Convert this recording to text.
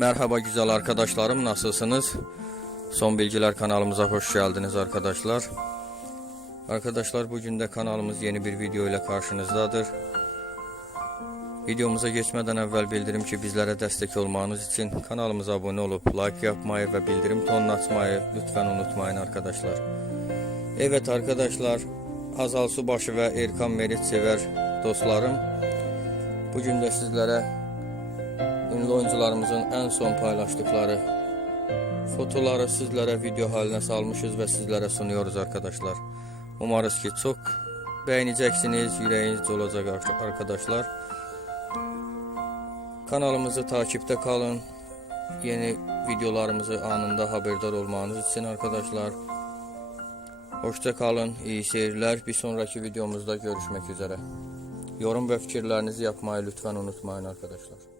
Merhaba güzel arkadaşlarım nasılsınız? Son Bilgiler kanalımıza hoş geldiniz arkadaşlar. Arkadaşlar bugün de kanalımız yeni bir video ile karşınızdadır. Videomuza geçmeden evvel bildirim ki bizlere destek olmanız için kanalımıza abone olup like yapmayı ve bildirim tonunu açmayı lütfen unutmayın arkadaşlar. Evet arkadaşlar Hazal Subaşı ve Erkan Meriç sever dostlarım. Bugün de sizlere ünlü oyuncularımızın en son paylaştıkları fotoları sizlere video haline salmışız ve sizlere sunuyoruz arkadaşlar. Umarız ki çok beğeneceksiniz, yüreğiniz olacak ar- arkadaşlar. Kanalımızı takipte kalın. Yeni videolarımızı anında haberdar olmanız için arkadaşlar. Hoşça kalın, iyi seyirler. Bir sonraki videomuzda görüşmek üzere. Yorum ve fikirlerinizi yapmayı lütfen unutmayın arkadaşlar.